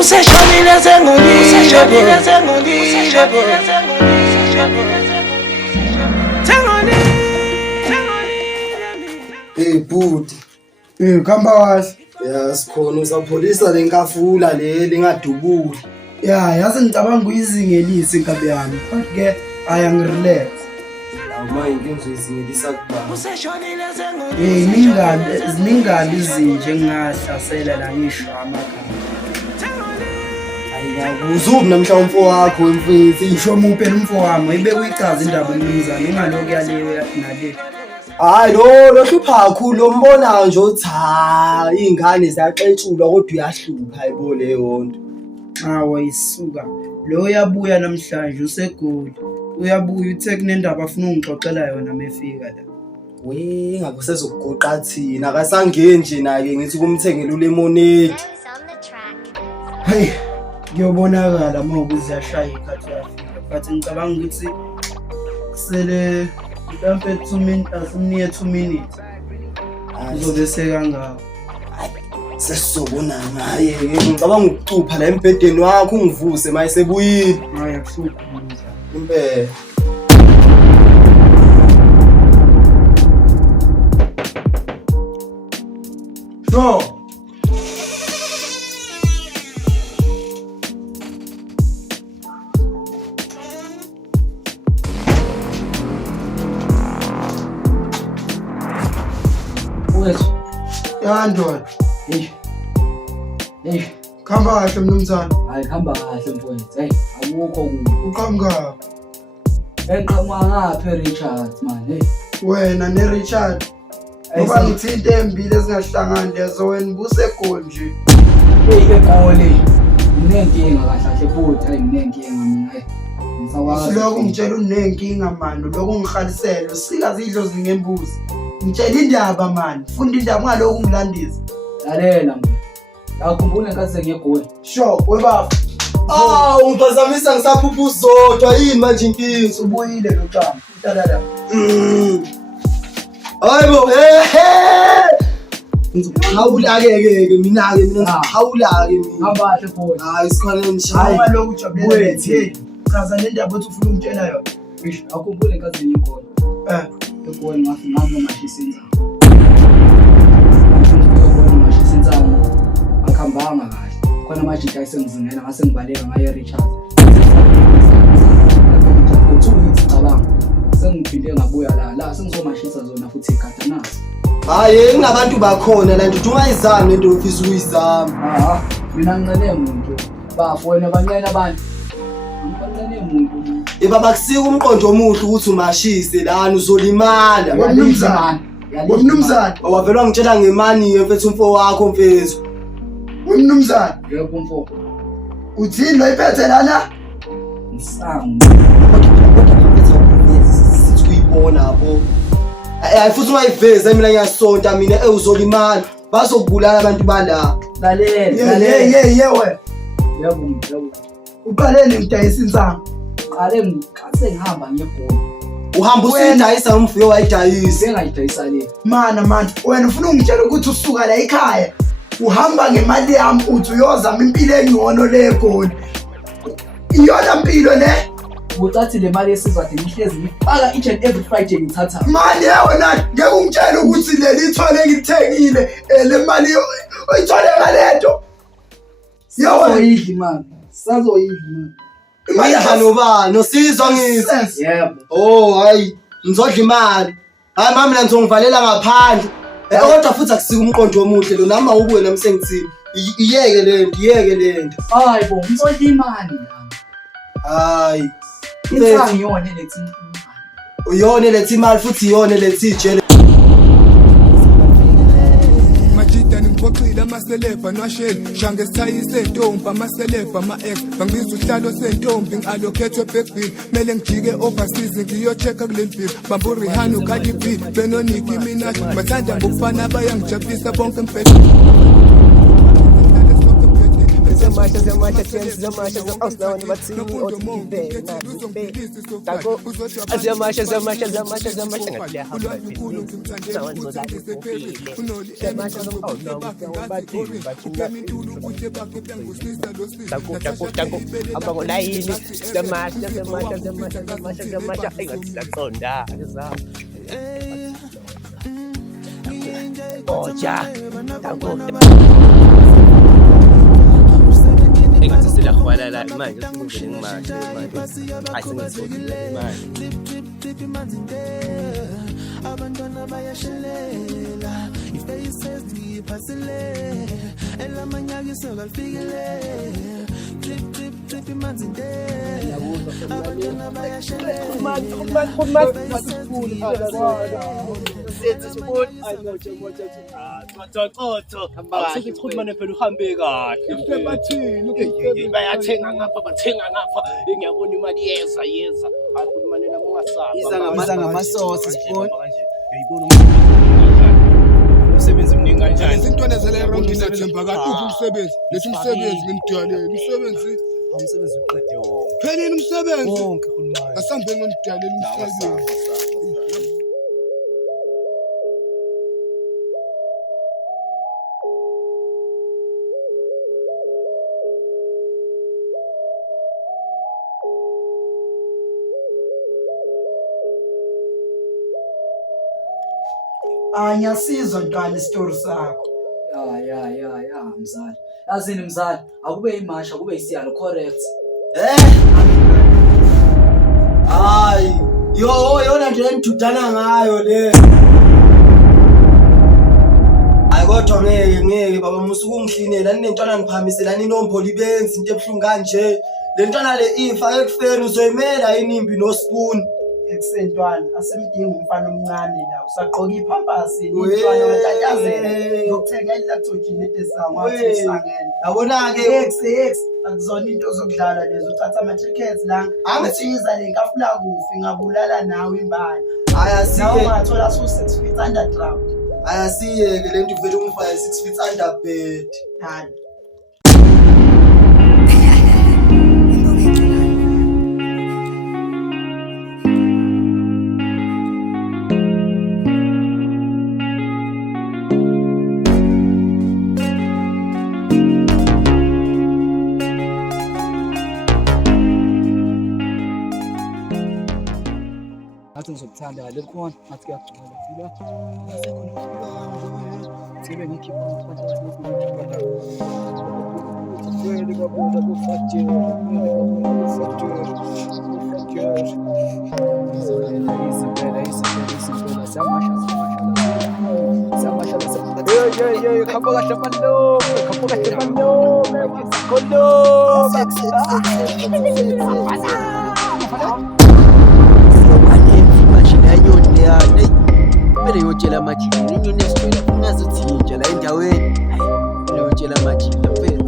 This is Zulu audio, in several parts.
Useshonile sengolile Hey bhuti, Khamba kahle. ya sikhona usapholisa lenkafula le lingadubuli. Ya, yazi ngicabanga uyizingelise inkabi yami. But ke ayangirelax. Awuma inkinga uzoyizingelisa kubani? Useshonile sengolile Ziningani izinje engahlasela la ngisho amakhaya. Ayikuzuki namhla umfo wakho mfethu. Ngisho muphe umfo wami ibeke icaza indaba emnumzane ingaloku yaleyo nale. Hayi lo hlupha kakhulu lombona nje uthi cha izingane ziyaxetshulwa kodwa uyahlupha ayibo leyo nto. Hawo isuka. Lo uyabuya namhlanje usegoli. Uyabuya uthe kunendaba afuna ungixoxela yona mefika la. We ngabe usezokugoqa thina akasangeni nje naye ngithi kumthengele ulemonade. Hey, ngiyobonakala mawukuthi yashaya ikhathi yafika. But ngicabanga ukuthi kusele mhlambe 2 minutes asimniye 2 minutes. Uzobe sekangaka. Sesizobona ngaye ngicabanga ukucupha la embhedeni wakho ungivuse mayisebuyile. Hayi akuhluphi manje. Impela No. Wethu, Yandwa. hey, Khamba kahle mnumzane. ayihamba kahle mfowethu. Hey, akukho kubi. Uqhamuka Enqhamuka ngaphi Richard man? Hey, wena neRichard. Ngoba ngithi into embili ezingahlangani lezo wena busegoli nje. egoli. Nginenkinga kahle futhi, hey nginenkinga mina. Hey, ngisakwazi. Siloko ngitshela unenkinga manje, lokho ngihalisela, sika zidlo zingembuzi. Ngitshela indaba manje, funda indaba ngaloko ungilandisa. Lalela mfowethu. Yakhumbula inkathi sengegoli. Sho, webaba. ungiphazamisa ngisaphupha uzodwa yini manje inkinga. Ubuyile lo qamba. Utalala. Hayibo ngizokuhawula-ke mina-ke mina ngizokuhawula-ke mina. Hamba kahle mfowethu. Hayi sikhona Hayi nishaya. lokho ujabulela nje. Chaza nendaba othi ufuna ungitshela yona. Ngisho akhumbula inkathi sengegoli. Egoli ngafika ngomashisa insango. Ngomashisa insango. Akhambanga kahle. Khona amajita ayisengizingela ngase ngibaleka ngaye Richard. Uthi cabanga. Sengiphinde ngabuya la sengizomashisa zona futhi igada naso. Hayi kunabantu bakhona la nje ungayizami lento ofisa ukuyizama. Mina ngincane umuntu. Bafowena bancane abantu. Ngibancane umuntu. Baba kusika umqondo omuhle ukuthi umashise lana uzolimala. Wemnumzane. Awavela ngitshela ngemani mfethu umfo wakho mfethu. Wemnumzane. Yebo mfo. Uthini lo iphethe lana? Ngisangu. Sithi kuyibona yabo. Hayi futhi ungayiveza mina ngiyasonta mina uzolimala. Bazokubulala abantu bala. Lalela. Yewe. Yebo. Uqaleni ngidayisa insango. Qale ngikase ngihamba ngegoli. Uhamba usindayisa umfuyo wayidayisa. Sengayidayisa le. Mana wena ufuna ungitshela ukuthi usuka la ekhaya uhamba ngemali yami uthi uyozama impilo engcono legoli. Iyona impilo le. Ucathi le mali yesizathu ngihlezi ngifaka each and every Friday ngithatha. Mali yona ngeke ungitshele ukuthi leli ithole ngithengile le mali oyithole ngalento. Sazoyidli man. Sazoyidli. Imali kanobani nosizwa ngithi. Yebo. Oh hayi ngizodla imali. Hayi mama mina ngizongivalela ngaphandle. Kodwa futhi akusika umqondo omuhle lo nami awubuye nami sengithini. Iyeke lento. Hayi bo, ngizodla imali nami. Hayi. Insango yona lethi. Uyone lethi imali futhi iyone lethi ijele. Majita ngiphoxile amaselebha nwashela shange sithayise ntombi amaselebha ama-ex bangibiza uhlalo sentombi ngi-allocathwe backbill mele ngijike overseas ngiyochecka kule mpilo bambu Rihanna uKardi B benoniki Minaj bathanda ngokufana bayangijabulisa bonke mpela engathi silakhwalala manje singene ngimashe manje ayisengitholile imali abantwana bayashelela i-faces ngiyiphasile elamanyakise kalifikile trip imanzi intela abantwana bayashelela Sikhulumane phela uhambe kahle bayathenga ngapha ngiyabona imali yeza akhulumane nabo ungasaba iza ngamasosi sifuni uyayibona umsebenzi mningi kanjani izintwana zale round inathemba kahle umsebenzi lethi umsebenzi ngidiyalele umsebenzi uqede wonke phelele umsebenzi wonke khulumani asambe ngidiyalele umsebenzi Ngiyasizwa ntwana isitori sakho. Ya mzali. Yazini mzali, akube imasha kube isiyalo correct. Hayi yona nje engithudana ngayo le. Hayi kodwa ngeke baba musuku ungihlinela ninentwana ngiphamiselana inombolo ibenzi into ebuhlungu kanje. Le ntwana le ifa ekufeni uzoyimela inimbi nospoon. Ekusentwana asemdinga umfana omncane la usaqoka ipampasi intwana watatazela ngokuthengela lathojini edesango wathi usangena Yabona ke X akuzona into zokudlala lezo uthatha ama tickets la angithiza le nkafula kufi ngabulala nawe imbali ayasiye ungathola so 6 feet underground ayasiye ke lento ivele ungifaya 6 feet under bed hani Ngathi ngizokuthanda ngale khona ngathi kuyagcwala fila sibe ngikhipha Vele yotshela majini inyoni esitwela ungazuthi intsha la endaweni vele yotshela majini mfethu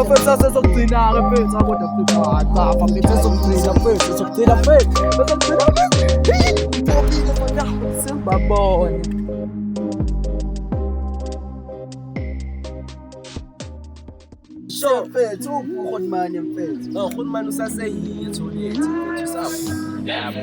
Afetha sezokugcina afetha kodwa sengibabona so mfethu ukhonimani mfethu ukhonimani usaseyitho lethi mfethu safu yabo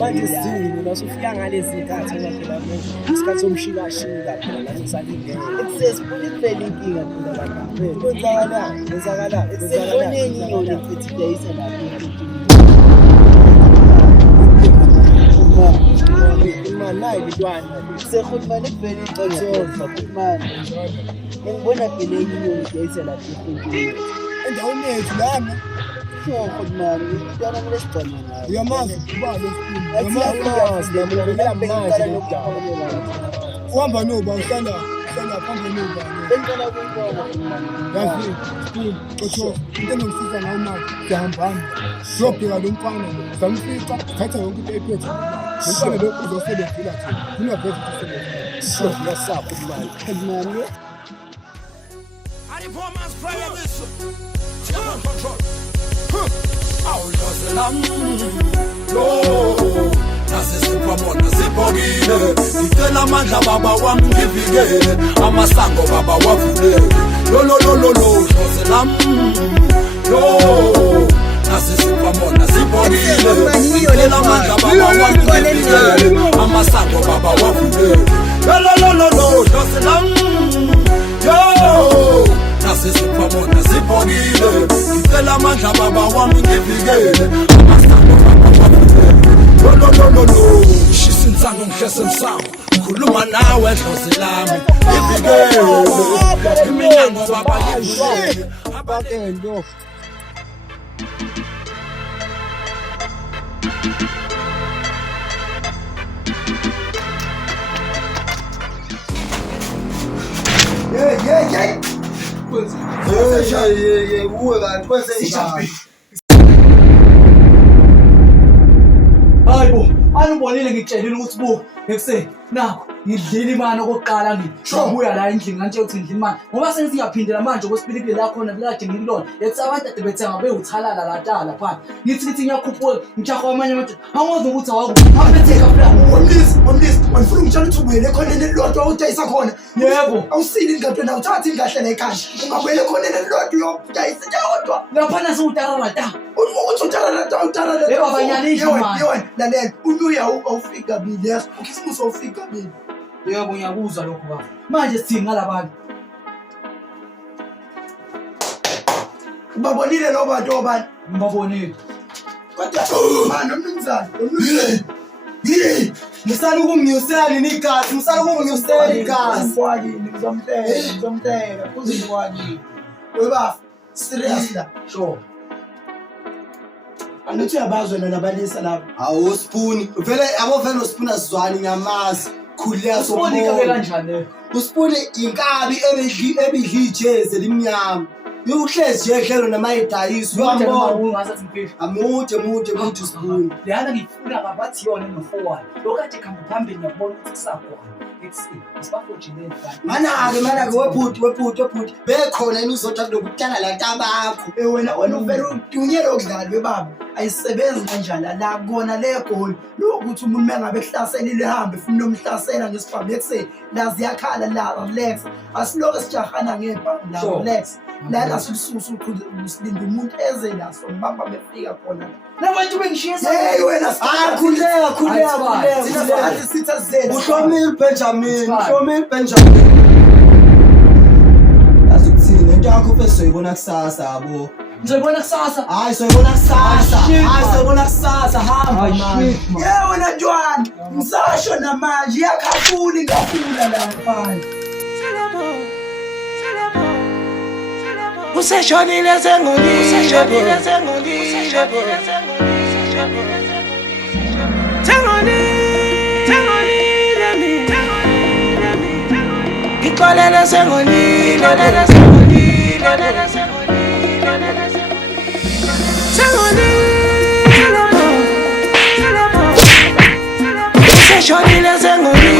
manje sizini nasufika ngalezi ikhathi ngaphela manje isikhathi somshikashika phela la usalindele sesifuna iphele inkinga phela lapha kwenzakala sefoneni yona mfethu idayisa lapha nayi litwana sekhulumane iphele ixoxofa kumani ngibona phela inyoni idayisa lapha ekhunjini endaweni yethu lana khulumane intwana ngesigcama nayo uyamazi ubaba uhamba noba uhlala phambi noba bengicela ukubona yazi qotsho into engisiza ngayo manje sihambana siyobheka lo mfana samfica thatha yonke into ephethe umfana lo uzosebenzela thina kunavezi usebenza yasapho imali khulumane performance player this. Take on control. Awulozelam. Yo. Nasisiphamona sibhokile. Ngicela amandla baba wami ngivikele. Amasango baba wavulele. Lo lozelam. Yo. Nasisiphamona sibhokile. Ngicela amandla baba wami ngivikele. Amasango baba wavulele. Lo lozelam. Yo. Nasisiphamona sibhokile. Ngicela amandla baba wami ngivikele. Amasango baba wavulele. No. Shisinsango ngihlese msango. Ngikhuluma nawe dlozi lami. Ngivikele. Iminyango baba yivulele. Abakendo. Yeah. Uwe kanti kwenze njani? Hayibo, anubonile ngitshelile ukuthi buka ekuseni nakho ngidlile imali okokuqala ngibuya la endlini ngantshela ukuthi ngidlile imali ngoba sengiyaphindela manje kwesipilipili la khona kade ngilona abantu ade bethenga bewuthalala latala phansi ngithi ngiyakhuphuka ngijaha amanye amadoda angoze ukuthi awaphethe Omlisi, wanifuna ungitshela ukuthi ubuyele ekhoneni elilodwa udayisa khona. Yebo. Awusili ingabe na uthatha ingahle la ekhaya. Ungabuyele ekhoneni elilodwa udayisa yodwa. laphana siutararata Ukuthi utara. Yebo, abanyanisha manje. Yewena, lalela. Ubuya awufika kabili yazi. Ukisimuso awufika kabili. yebo ngiyakuzwa lokho baba manje sithini ngalabantu Ubabonile lo bantu obani? ngibabonile Kodwa manje nomnumzane. Ngisala ukumnyusela nini igazi, ngisala ukumnyusela igazi. Ngizomteka. Uzimkwani. Weba, serious la. sure Angithi uyabazwa nabalisa lapha. Hawo Spoon, vele uSpoon asizwani ngiyamazi. Khuleka Spoon ikabe kanjani uSpoon inkabi ebidla ijezi elimnyama. Uhlezi nje ehlelo namayidayisi uyambona. ungasathi ngiphi Amude uSpoon. lehana ngifuna kabathi yona no41 lokade khamba phambili ngiyabona ukuthi kusagwana isibafojineni Mana-ke webhuti bekhona yini uzotha kulokutana la tabakho. Wena uvela udunyele okudlala webaba. Ayisebenzi kanjani la kona le goal. Lokuthi umuntu mengabe ehlaselile ehambe funa nomhlasela ngesibhamu ekuseni. Lazi yakhala la relax. Asiloke sijahana ngebhamu la relax. La sisusu usilinda umuntu eze la so mbamba befika khona. nabantu bengishisa Wena Khuleka. Sinathi sitha zeni. Uhlomile Benjamin. Yazi ukuthini into yakho bese kusasa yabo. ngizoyibona kusasa Hayi soyibona kusasa hamba manje. Wena Ntwana, ngisasho namanje yakhafula ngafula lapha. Useshonile sengolile ngixolele sengolile useshonile sengolile